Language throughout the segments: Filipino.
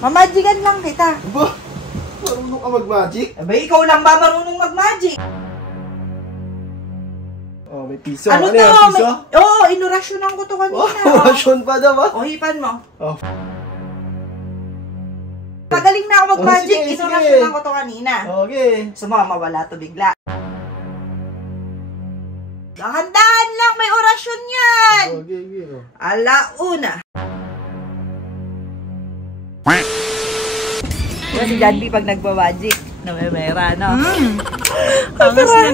Mamagigan lang kita. Ba? Marunong ka mag-magic? Abay, ikaw lang ba marunong mag-magic? Oh, may piso. Ano to? Yan, piso? Oo, inurasyonan ko to kanina. Oh, rasyon pa daw ba? O, hipan mo. Oh. Magaling na ako mag-magic. Oh, sige, Inurasyonan ko to kanina. Okay. Sumama, mawala to bigla. Dahan-dahan lang, may orasyon yan. Okay, okay. Alauna. Diba si John B pag nagbabagic? Namemera, no? Peperahan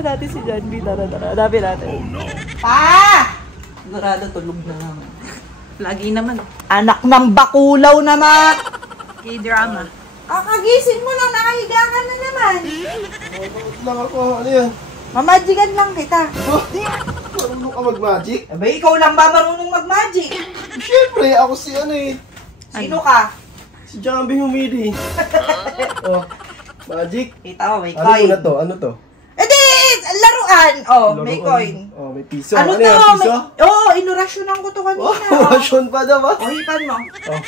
natin si John B. Tara. Hanapin natin. Pa! Sigurado tulog na naman. Lagi naman. Anak ng bakulaw naman! K-drama. Kakagising mo lang, nakahiga ka na naman. Bakit lang ako? Ano yan? Mamagigan lang kita. Ba? Marunong ka mag-magic? Abay, ikaw lang ba marunong mag-magic? Siyempre, ako si ano eh. Sino ka? Si Jambi Humidi. Oh, magic. Kita mo, may Ano coin. na to? Ano to? Eh di, laruan. Oh, may Laruan. coin. Oh, may piso. Ano to? yan? Piso? Oo, inurasyonan ko to kanina. Oh, rasyon pa daw ba? O, hipan mo. Oh,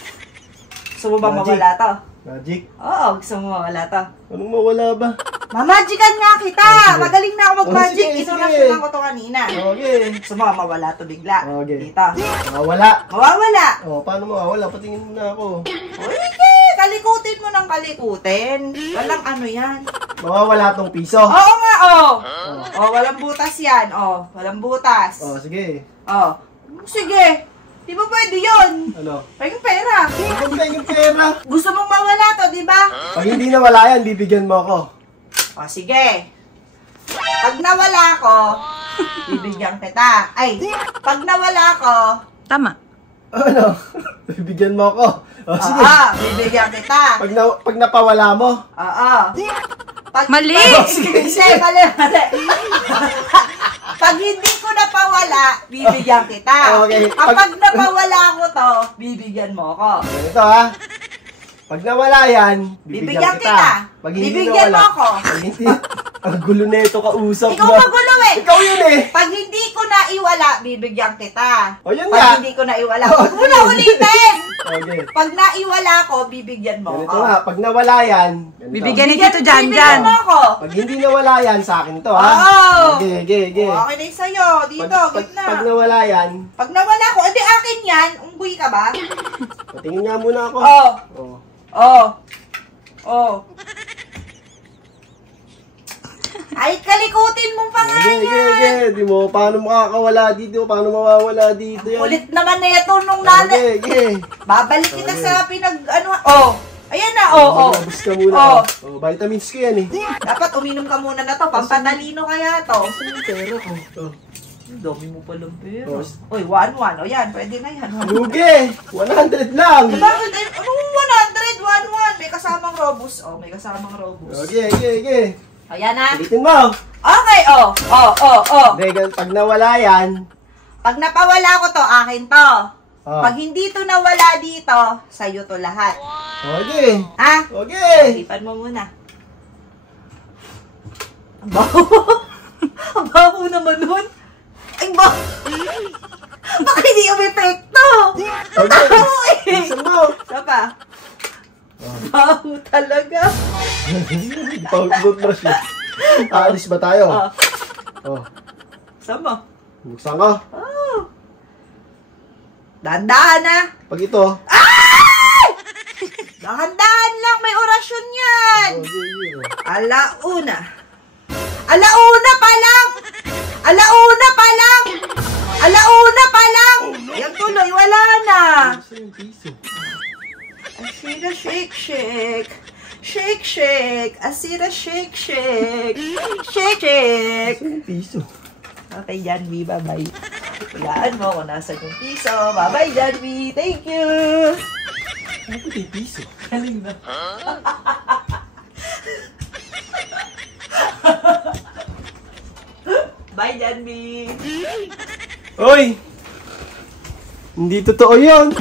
Gusto mo ba Magic. mawala to? magic. Oo, gusto mo mawala to. Anong mawala ba? Mamagican nga kita! Oh, sige. Magaling na ako mag-magic. Oh, sige, Inurasyonan ko to kanina. Okay. Gusto mo mawala to bigla. Okay. Dito. Mawala. Mawawala. Oh, paano mawawala? Patingin mo na ako. O, hindi. Kalikutin mo ng kalikutin. Walang ano yan. Mawawala tong piso. Oo nga, oh. Oh, walang butas yan. Oh, walang butas. Oh, sige. Oh. Sige. Di ba pwede yun? Ano? Paging pera. Ano ba yung pera? Gusto mong mawala to, di ba? Pag hindi nawala yan, bibigyan mo ako. O, sige. Pag nawala ko, bibigyan kita. Ay, pag nawala ko, Tama. Ano? Bibigyan mo ako. Oh, sige. bibigyan kita. Pag napawala mo. Oo. Pag, Mali! Mali. Pag hindi ko napawala, bibigyan kita. Okay. Kapag napawala ko to, bibigyan mo ako. Ganito ha. Pag nawala yan, bibigyan kita. Pag hindi Bibigyan nawala, mo ako. Pag hindi, ang gulo na ito kausap Ikaw mo. magulo eh. Ikaw yun eh. Pag hindi ko naiwala, bibigyan kita. O yun Pag nga. hindi ko naiwala, Oh, huwag mo na sige. ulitin. Okay. Pag naiwala ko, bibigyan mo Ganito ako. ha. Pag nawala yan, ganito. Bibigyan ni Tito Jan Bibigyan mo ako. Pag hindi nawala yan, sa akin to ha. Oo. Okay. Okay na yung sa'yo. Dito, gitna. Pag nawala yan, Pag nawala ko, edi akin yan. Unggoy ka ba? patingin nga muna ako. Oo. Oh. Oh. Ay, kalikutin mo pa nga yan. Di mo, paano makakawala dito? Paano mawawala dito yan? Ulit naman na ito nung nanay. Okay. Babalik kita sa Ayan na, Maglabas ka muna. Oh. Oh, vitamins ko yan eh. Dapat uminom ka muna na to. Pampatalino kaya to. Pero ko. Oh. Ang dami mo palang pera. Oh. Uy, 1-1. O yan, pwede na yan. Lugi! 100 lang! Bakit? Anong 100? 1-1. May kasamang robus. Oh, may kasamang robus. Okay. Ayan na. Ulitin mo. Okay, oh. Hindi, pag nawala yan. Pag napawala ko to, akin to. Oh. Pag hindi to nawala dito, sa'yo to lahat. Okay. Ha? Okay. Ipan mo muna. Ang baho. Ang baho naman nun. Ay, baho. Baka hindi yung epekto. Ang Okay. baho eh. Bilisan mo. Isa pa. Baho talaga. Pag-toothbrush yun. Aalis ba tayo? Oh. Sama. Buksan ko. Oh. Dahan-dahan na. Pag ito. Dahan-dahan lang. May orasyon yan. Okay. Alauna. Alauna pa lang. Alauna pa lang. Alauna pa lang. Yan tuloy, wala na. Isa yung piso. Asira shake shake. Shake shake. Asira shake shake. Shake shake. Isa yung piso. Okay, Janvi, bye-bye. Hulaan mo kung nasa yung piso. Bye-bye, Janvi. Thank you. Ano ko yung piso? Galing na. Bye, Janvi. Oy! Hindi totoo yun!